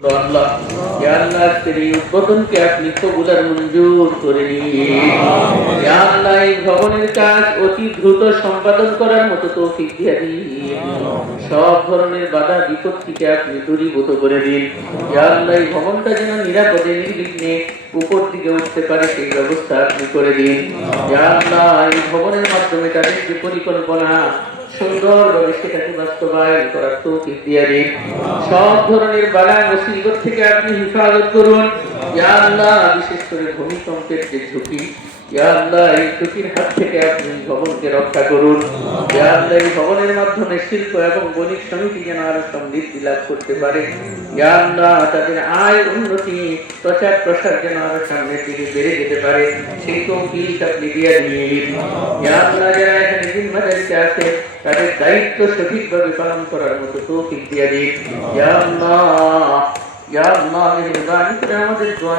আল্লাহ আল্লাহ আজকের এই উদ্বোধনকে আপনি কবুলার মঞ্জুর করে আল্লাহ এই ভবনের কাজ অতি দ্রুত সম্পাদন করার মতো তৌফিক দিয়ে দিন। সব ধরনের বাধা বিপত্তিকে আপনি দূরীভূত করে দিন। আল্লাহ এই ভবনটা যেন নিরাপদে নির্বিঘ্নে উপর দিকে উঠতে পারে সেই ব্যবস্থা আপনি করে দিন। আল্লাহ এই ভবনের মাধ্যমে তাদের যে পরিকল্পনা সুন্দরভাবে সেটাকে বাস্তবায়ন করার তৌফিক দিয়ে সব ধরনের বালা মুসিবত থেকে আপনি হেফাজত করুন। ইয়া বিশেষ করে ভূমিকম্পের যে ঝুঁকি, ইয়া এই ঝুঁকির হাত থেকে আপনি ভবনকে রক্ষা করুন। ইয়া এই ভবনের মাধ্যমে শিল্প এবং বণিক সমিতি যেন আরও সমৃদ্ধি লাভ করতে পারে। ইয়া আল্লাহ, তাদের আয় উন্নতি, প্রচার প্রসার যেন আরও সামনের দিকে বেড়ে যেতে পারে। সেই তৌফিক আপনি দিয়ে দিন। ইয়া আল্লাহ আছে তাদের দায়িত্ব সঠিকভাবে পালন করার মতো তৌফিক দিয়ে দিন ইয়া আল্লাহ ইয়া আল্লাহ আমাদের দোয়া